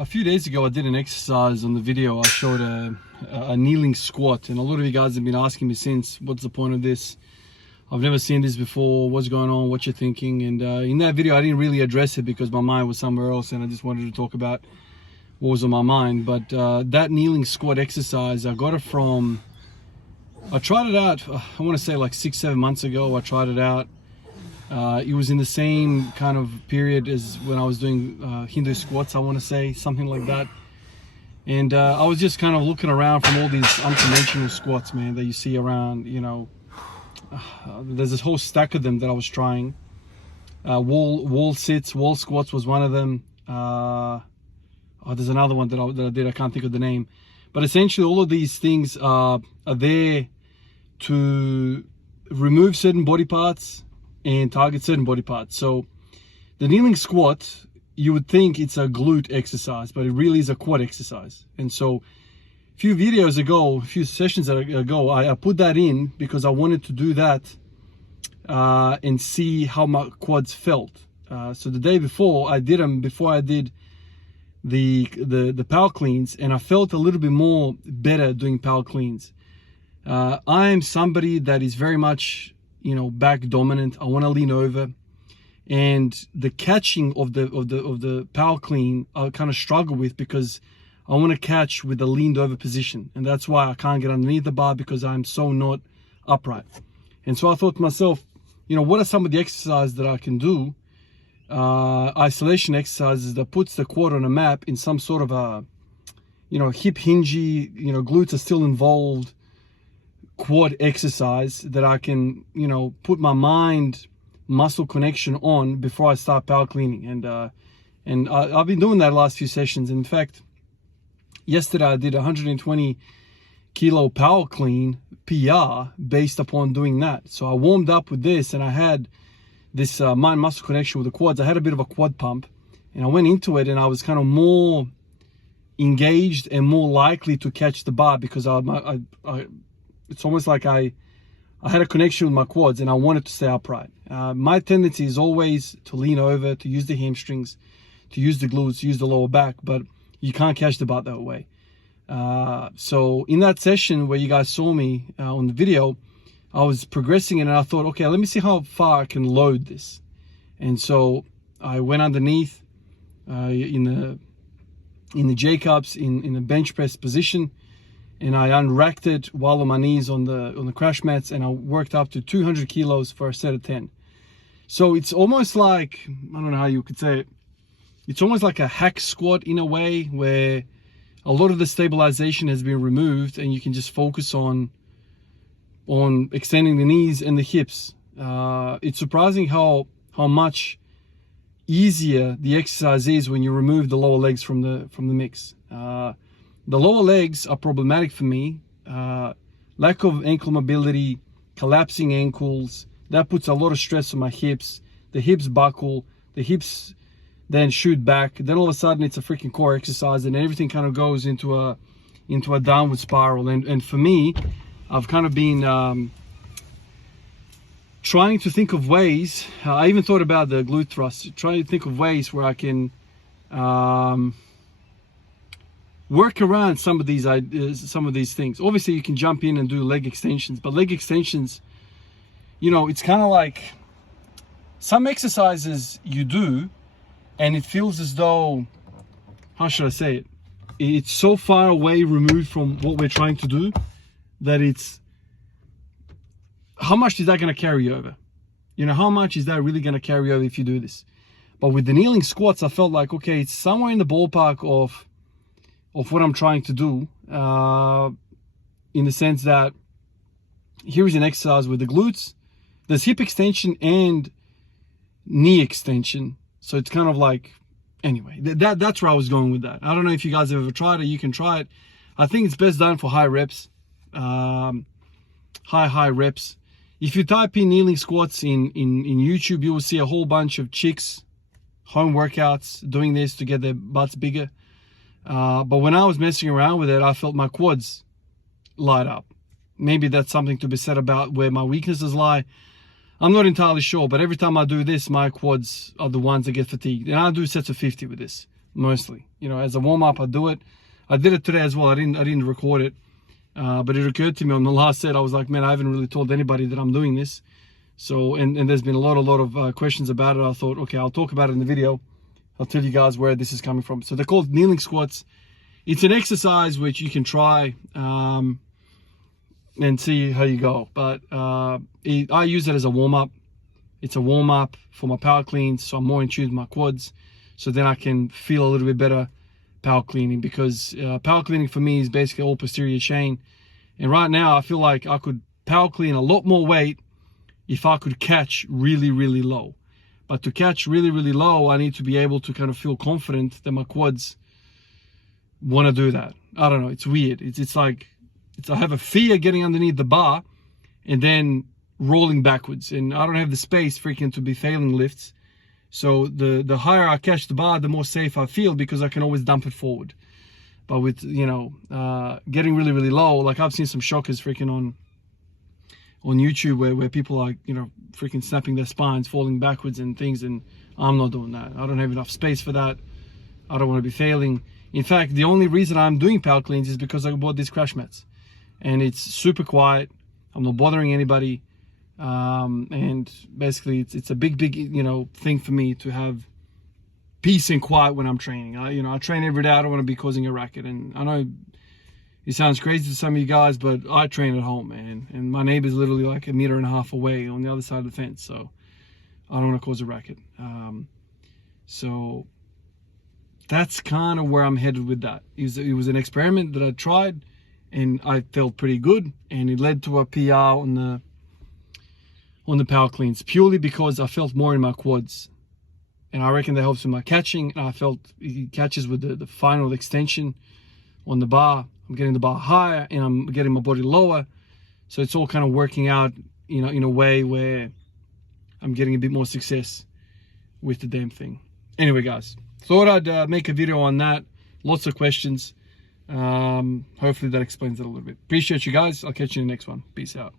A few days ago I did an exercise on the video. I showed a kneeling squat, and a lot of you guys have been asking me since, what's the point of this? I've never seen this before, what's going on, what you're thinking? And in that video I didn't really address it because my mind was somewhere else and I just wanted to talk about what was on my mind. But that kneeling squat exercise, I got it from, I tried it out, I want to say like 6-7 months ago. I tried it out. It was in the same kind of period as when I was doing Hindu squats, I want to say, something like that. And I was just kind of looking around from all these unconventional squats, man, that you see around, you know. There's this whole stack of them that I was trying. Wall sits, wall squats was one of them. There's another one that I did, I can't think of the name. But essentially all of these things are there to remove certain body parts and target certain body parts. So the kneeling squat, you would think it's a glute exercise, but it really is a quad exercise. And so a few videos ago, a few sessions ago, I put that in because I wanted to do that and see how my quads felt. So the day before I did them, before I did the power cleans, and I felt a little bit more better doing power cleans. I am somebody that is very much, you know, back dominant. I want to lean over, and the catching of the power clean I kind of struggle with because I want to catch with the leaned over position, and that's why I can't get underneath the bar because I'm so not upright. And so I thought to myself, you know, what are some of the exercises that I can do, isolation exercises that puts the quad on a map in some sort of a, you know, hip hingey, you know, glutes are still involved quad exercise that I can, you know, put my mind muscle connection on before I start power cleaning. And I've been doing that last few sessions. In fact, yesterday I did 120 kilo power clean PR based upon doing that. So I warmed up with this and I had this mind muscle connection with the quads. I had a bit of a quad pump and I went into it and I was kind of more engaged and more likely to catch the bar because it's almost like I had a connection with my quads and I wanted to stay upright. My tendency is always to lean over, to use the hamstrings, to use the glutes, to use the lower back, but you can't catch the bar that way. So in that session where you guys saw me on the video, I was progressing it and I thought, okay, let me see how far I can load this. And so I went underneath in the J-cups, in the bench press position, and I unracked it while on my knees on the crash mats, and I worked up to 200 kilos for a set of 10. So it's almost like, I don't know how you could say it, it's almost like a hack squat in a way where a lot of the stabilization has been removed and you can just focus on extending the knees and the hips. It's surprising how much easier the exercise is when you remove the lower legs from the mix. The lower legs are problematic for me. Lack of ankle mobility, collapsing ankles, that puts a lot of stress on my hips. The hips buckle, the hips then shoot back. Then all of a sudden it's a freaking core exercise and everything kind of goes into a downward spiral. And for me, I've kind of been trying to think of ways, I even thought about the glute thrust, trying to think of ways where I can work around some of these things. Obviously you can jump in and do leg extensions, but leg extensions, you know, it's kind of like some exercises you do and it feels as though, how should I say it, it's so far away removed from what we're trying to do that it's, how much is that going to carry over? You know, how much is that really going to carry over if you do this? But with the kneeling squats, I felt like, okay, it's somewhere in the ballpark of what I'm trying to do, in the sense that here is an exercise with the glutes. There's hip extension and knee extension. So it's kind of like, anyway, that's where I was going with that. I don't know if you guys have ever tried it. You can try it. I think it's best done for high reps, high reps. If you type in kneeling squats in YouTube, you will see a whole bunch of chicks, home workouts, doing this to get their butts bigger. But when I was messing around with it, I felt my quads light up. Maybe that's something to be said about where my weaknesses lie. I'm not entirely sure, but every time I do this, my quads are the ones that get fatigued. And I do sets of 50 with this. mostly. You know, as a warm-up, I do it. I did it today as well. I didn't record it, but it occurred to me on the last set. I was like, man, I haven't really told anybody that I'm doing this. So, and there's been a lot of questions about it. I thought, okay, I'll talk about it in the video. I'll tell you guys where this is coming from. So they're called kneeling squats. It's an exercise which you can try and see how you go. But I use it as a warm-up. It's a warm-up for my power cleans, so I'm more in tune with my quads. So then I can feel a little bit better power cleaning, because power cleaning for me is basically all posterior chain. And right now I feel like I could power clean a lot more weight if I could catch really, really low. But to catch really, really low, I need to be able to kind of feel confident that my quads want to do that. I don't know, it's weird. It's like, I have a fear getting underneath the bar and then rolling backwards, and I don't have the space freaking to be failing lifts. So the higher I catch the bar, the more safe I feel, because I can always dump it forward. But with, you know, getting really, really low, like I've seen some shockers freaking on YouTube where people are, you know, freaking snapping their spines, falling backwards and things, and I'm not doing that. I don't have enough space for that. I don't want to be failing. In fact, the only reason I'm doing power cleans is because I bought these crash mats, and it's super quiet. I'm not bothering anybody, and basically it's a big, you know, thing for me to have peace and quiet when I'm training. You know, I train every day. I don't want to be causing a racket, and I know it sounds crazy to some of you guys, but I train at home, man. And my neighbor's literally like 1.5 meters away on the other side of the fence, so I don't want to cause a racket. So that's kind of where I'm headed with that. It was an experiment that I tried, and I felt pretty good, and it led to a PR on the power cleans, purely because I felt more in my quads. And I reckon that helps with my catching. And I felt it catches with the final extension on the bar. I'm getting the bar higher and I'm getting my body lower. So it's all kind of working out, you know, in a way where I'm getting a bit more success with the damn thing. Anyway, guys, thought I'd make a video on that. Lots of questions. Hopefully that explains it a little bit. Appreciate you guys. I'll catch you in the next one. Peace out.